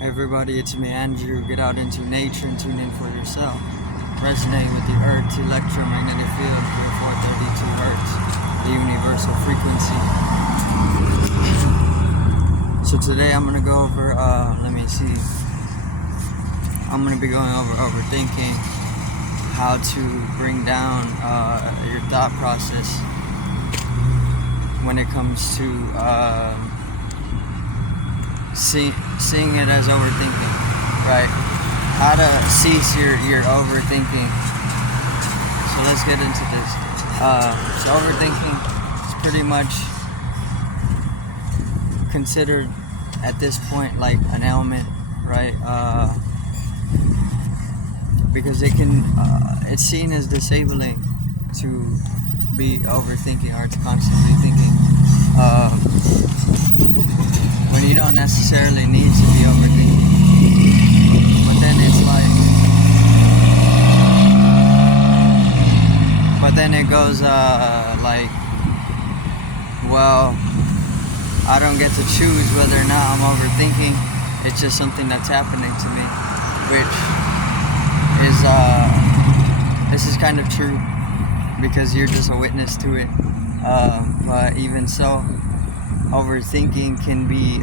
Hey everybody, it's me Andrew. Get out into nature and tune in for yourself. Resonate with the Earth's electromagnetic field via 432 Hertz, the universal frequency. So today I'm gonna go over, I'm gonna be going over overthinking, how to bring down your thought process when it comes to seeing it as overthinking, right? How to cease your overthinking. So let's get into this. So overthinking is pretty much considered at this point like an ailment, right? Because it's seen as disabling to be overthinking or to constantly thinking. When you don't necessarily need to be overthinking. But then it goes well, I don't get to choose whether or not I'm overthinking. It's just something that's happening to me, which is this is kind of true because you're just a witness to it. But even so, overthinking can be,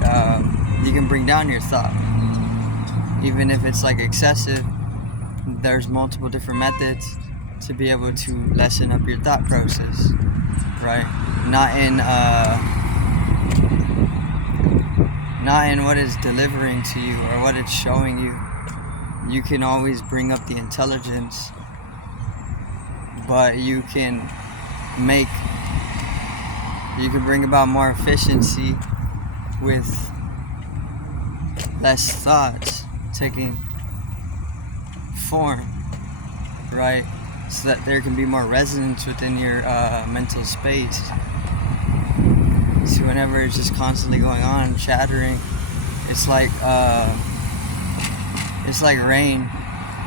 you can bring down your thought. Even if it's like excessive, there's multiple different methods to be able to lessen up your thought process, right? Not in what it's delivering to you or what it's showing you. You can always bring up the intelligence, but you can bring about more efficiency with less thoughts taking form, right? So that there can be more resonance within your mental space. So whenever it's just constantly going on, chattering, it's like rain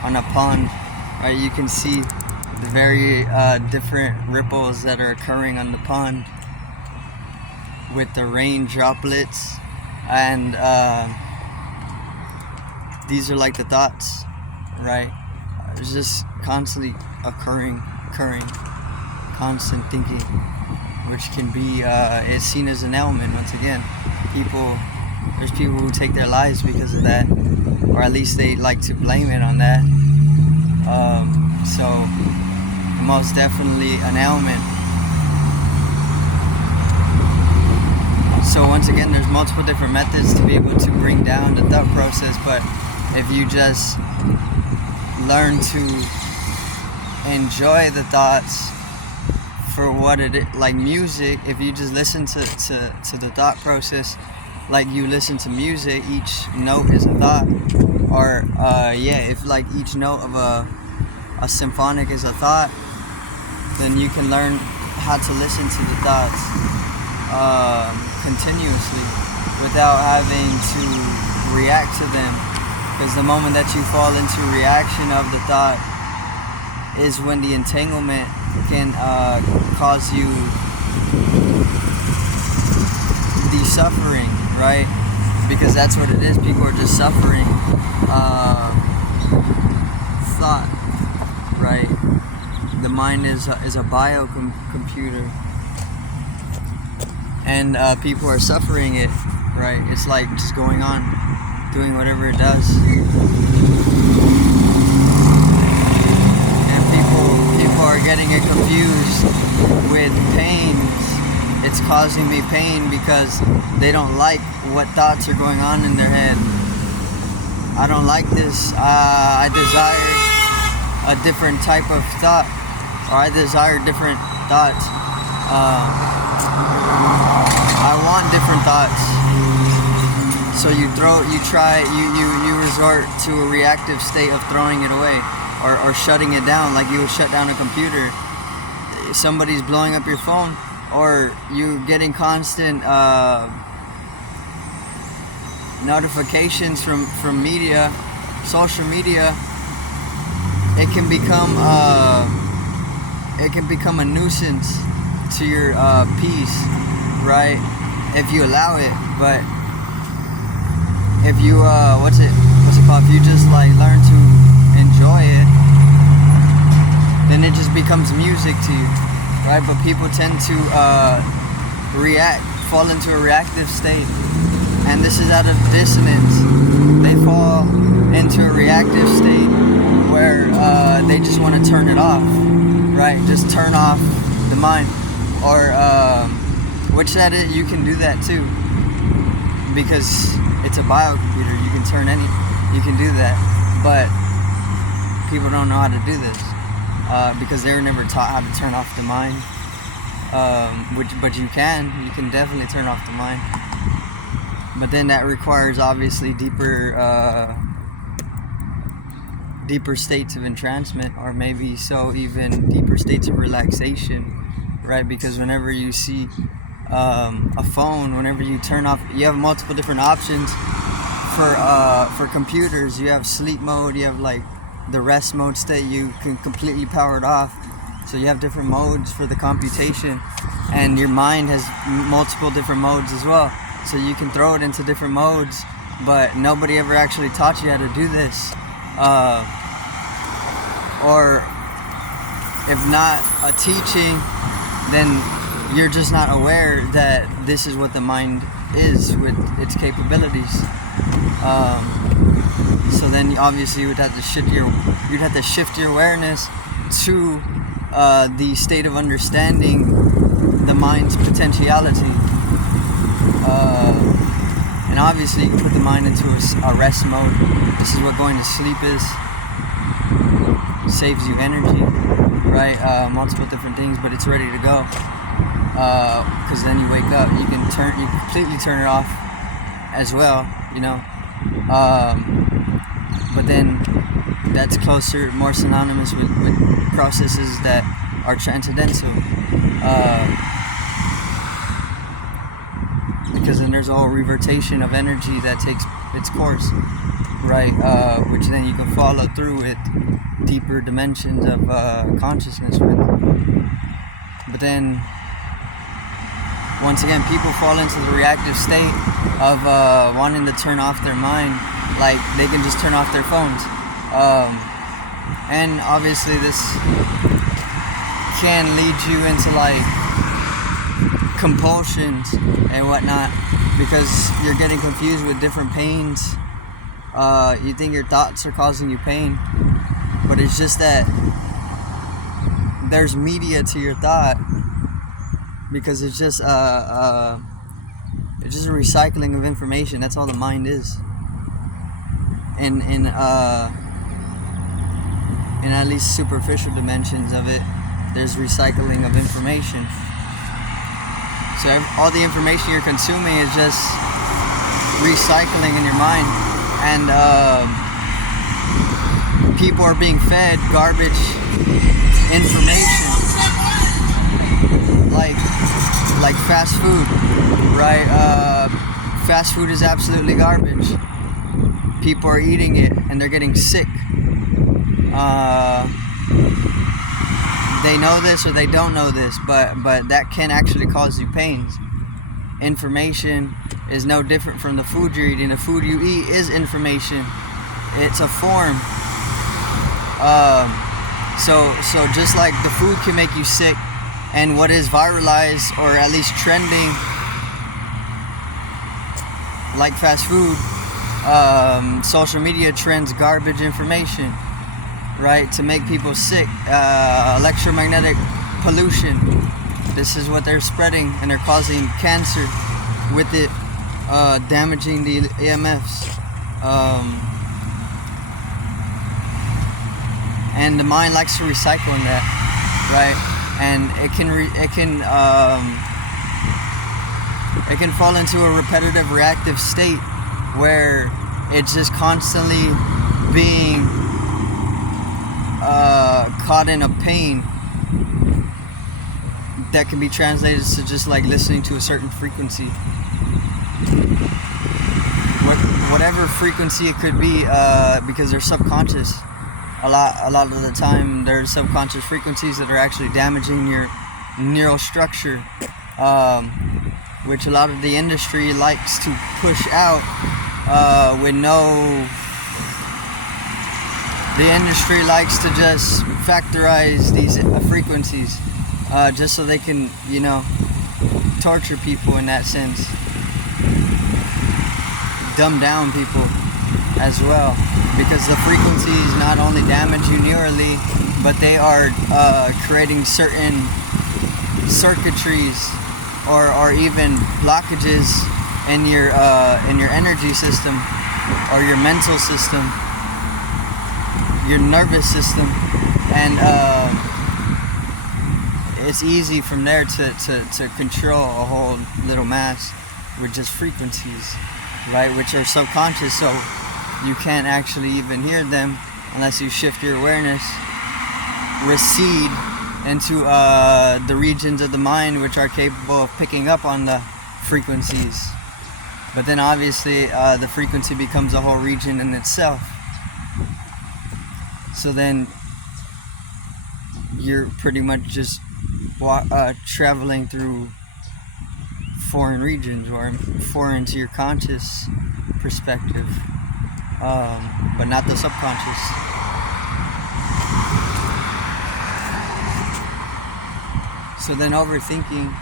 on a pond, right? You can see the very different ripples that are occurring on the pond with the rain droplets, and these are like the thoughts, right? It's just constantly occurring, constant thinking, which can be is seen as an ailment. Once again, there's people who take their lives because of that, or at least they like to blame it on that. So most definitely an ailment. So once again, there's multiple different methods to be able to bring down the thought process, but if you just learn to enjoy the thoughts for what it is, like music, if you just listen to the thought process like you listen to music, each note is a thought, or if like each note of a symphonic is a thought, then you can learn how to listen to the thoughts continuously without having to react to them, because the moment that you fall into reaction of the thought is when the entanglement can cause you the suffering, right? Because that's what it is. People are just suffering thought, right? The mind is a biocomputer, and people are suffering it, right? It's like just going on, doing whatever it does, and people are getting it confused with pains. It's causing me pain because they don't like what thoughts are going on in their head. I don't like this. I desire a different type of thought, or I desire different thoughts. I want different thoughts. So you resort to a reactive state of throwing it away or shutting it down, like you would shut down a computer. Somebody's blowing up your phone, or you getting constant notifications from media, social media. It can become a nuisance to your peace, right? If you allow it. But if you what's it called? If you just like learn to enjoy it, then it just becomes music to you, right? But people tend to fall into a reactive state, and this is out of dissonance. They fall into a reactive state where they just want to turn it off, right? Just turn off the mind, or which that is, you can do that too, because it's a biocomputer. You can do that, but people don't know how to do this because they were never taught how to turn off the mind. But you can definitely turn off the mind, but then that requires obviously deeper states of entrancement, or maybe so even deeper states of relaxation, right? Because whenever you see a phone, whenever you turn off, you have multiple different options for computers. You have sleep mode, you have like the rest mode state, you can completely power it off. So you have different modes for the computation, and your mind has multiple different modes as well. So you can throw it into different modes, but nobody ever actually taught you how to do this. Or if not a teaching, then you're just not aware that this is what the mind is with its capabilities. So then obviously you'd have to shift your awareness to the state of understanding the mind's potentiality, and obviously you can put the mind into a rest mode. This is what going to sleep is. Saves you energy, right? Multiple different things, but it's ready to go, because then you wake up, you completely turn it off as well, you know. But then that's closer, more synonymous with processes that are transcendental, because then there's a whole revertation of energy that takes its course, right? Which then you can follow through with deeper dimensions of consciousness with. But then once again, people fall into the reactive state of wanting to turn off their mind, like they can just turn off their phones. And obviously this can lead you into like compulsions and whatnot, because you're getting confused with different pains. You think your thoughts are causing you pain, but it's just that there's media to your thought, because it's just a recycling of information. That's all the mind is. In at least superficial dimensions of it, there's recycling of information. So all the information you're consuming is just recycling in your mind, and people are being fed garbage information, like fast food, right? Fast food is absolutely garbage. People are eating it and they're getting sick. They know this or they don't know this, but that can actually cause you pains. Information is no different from the food you're eating. The food you eat is information. It's a form. So just like the food can make you sick, and what is viralized or at least trending, like fast food, social media trends garbage information, right, to make people sick. Electromagnetic pollution, this is what they're spreading, and they're causing cancer with it, damaging the EMFs. And the mind likes to recycle in that, right? And it can fall into a repetitive reactive state where it's just constantly being caught in a pain that can be translated to just like listening to a certain frequency, whatever frequency it could be, because they're subconscious. A lot of the time there's subconscious frequencies that are actually damaging your neural structure, which a lot of the industry likes to push out with no. The industry likes to just factorize these frequencies, just so they can, torture people in that sense, dumb down people as well, because the frequencies not only damage you neurally, but they are creating certain circuitries or even blockages in your energy system or your mental system, your nervous system, and it's easy from there to control a whole little mass with just frequencies, right, which are subconscious, so you can't actually even hear them unless you shift your awareness, recede into the regions of the mind which are capable of picking up on the frequencies. But then obviously the frequency becomes a whole region in itself. So then you're pretty much just traveling through foreign regions, or foreign to your conscious perspective, but not the subconscious. So then overthinking,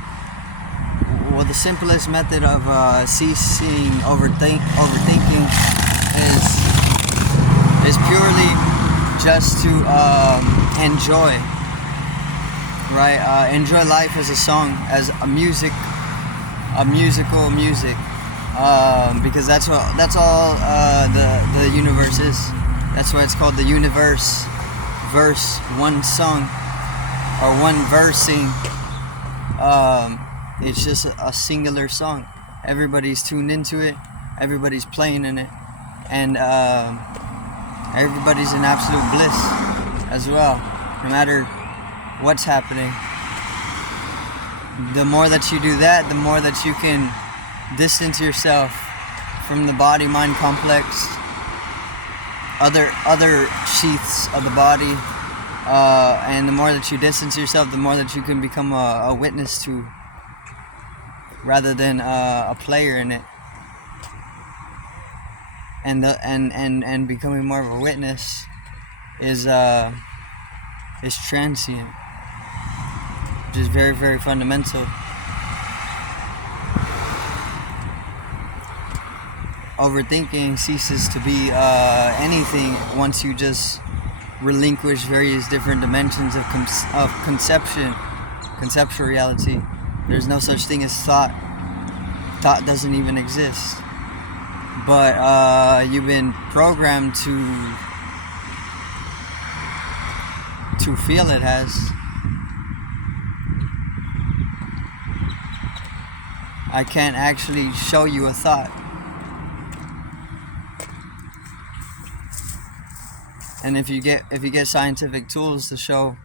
well, the simplest method of ceasing overthinking is purely just to enjoy, right? Enjoy life as a song, as a musical music, because that's all the universe is. That's why it's called the universe. Verse, one song, or one versing. It's just a singular song. Everybody's tuned into it. Everybody's playing in it, and everybody's in absolute bliss as well, no matter what's happening. The more that you do that, the more that you can distance yourself from the body-mind complex, other sheaths of the body, and the more that you distance yourself, the more that you can become a witness to, rather than a player in it. And becoming more of a witness is transient, which is very, very fundamental. Overthinking ceases to be anything once you just relinquish various different dimensions of conceptual reality. There's no such thing as thought. Thought doesn't even exist. But you've been programmed to feel it has. I can't actually show you a thought. And if you get scientific tools to show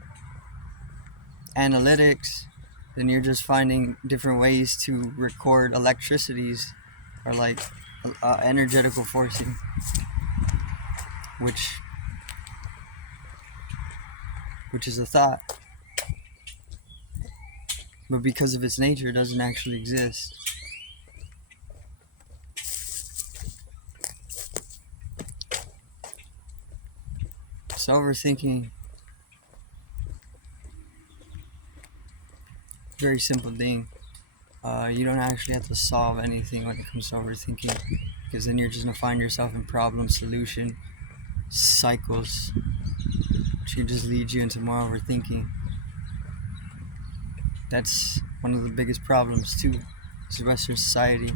analytics, then you're just finding different ways to record electricities, or like energetical forcing, which is a thought, but because of its nature, it doesn't actually exist. So overthinking, very simple thing. You don't actually have to solve anything when it comes to overthinking, because then you're just gonna find yourself in problem solution cycles, which can just lead you into more overthinking. That's one of the biggest problems too. Is Western society.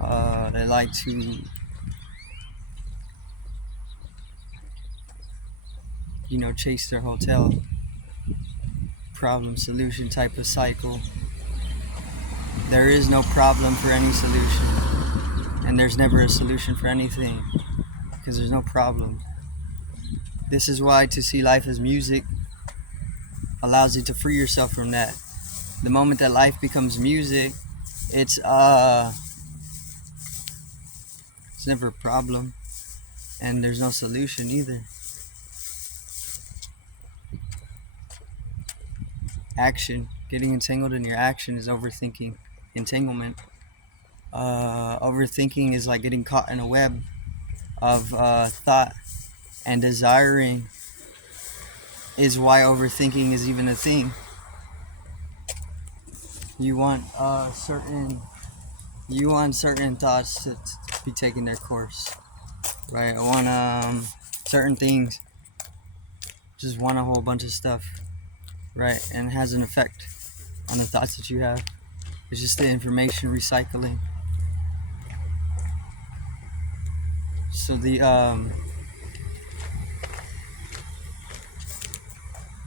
They like to, chase their hotel problem solution type of cycle. There is no problem for any solution, and there's never a solution for anything, because there's no problem. This is why to see life as music allows you to free yourself from that. The moment that life becomes music, it's never a problem, and there's no solution either. Action, getting entangled in your action is overthinking, entanglement. Overthinking is like getting caught in a web of thought, and desiring is why overthinking is even a thing. You want certain thoughts to be taking their course, right? I want certain things, just want a whole bunch of stuff, right? And it has an effect on the thoughts that you have. It's just the information recycling. So the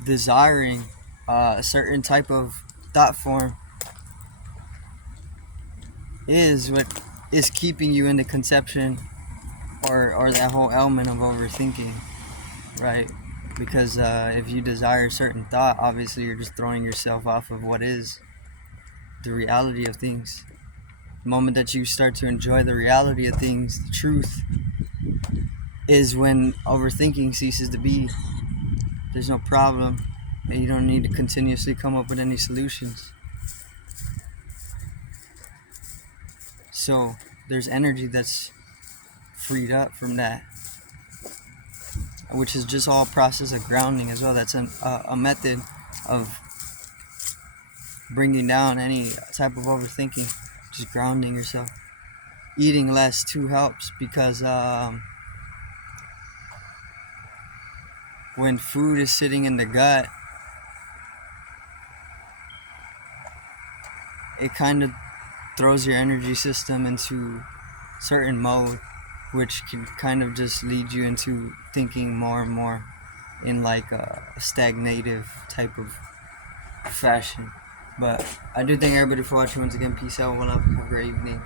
desiring a certain type of thought form is what is keeping you in the conception or that whole element of overthinking, right? Because if you desire a certain thought, obviously you're just throwing yourself off of what is the reality of things. The moment that you start to enjoy the reality of things, the truth, is when overthinking ceases to be. There's no problem, and you don't need to continuously come up with any solutions. So there's energy that's freed up from that, which is just all a process of grounding as well. That's a method of bringing down any type of overthinking, just grounding yourself. Eating less too helps, because when food is sitting in the gut, it kind of throws your energy system into certain mode, which can kind of just lead you into thinking more and more in like a stagnative type of fashion. But I do thank everybody for watching once again. Peace out, one love, have a great evening.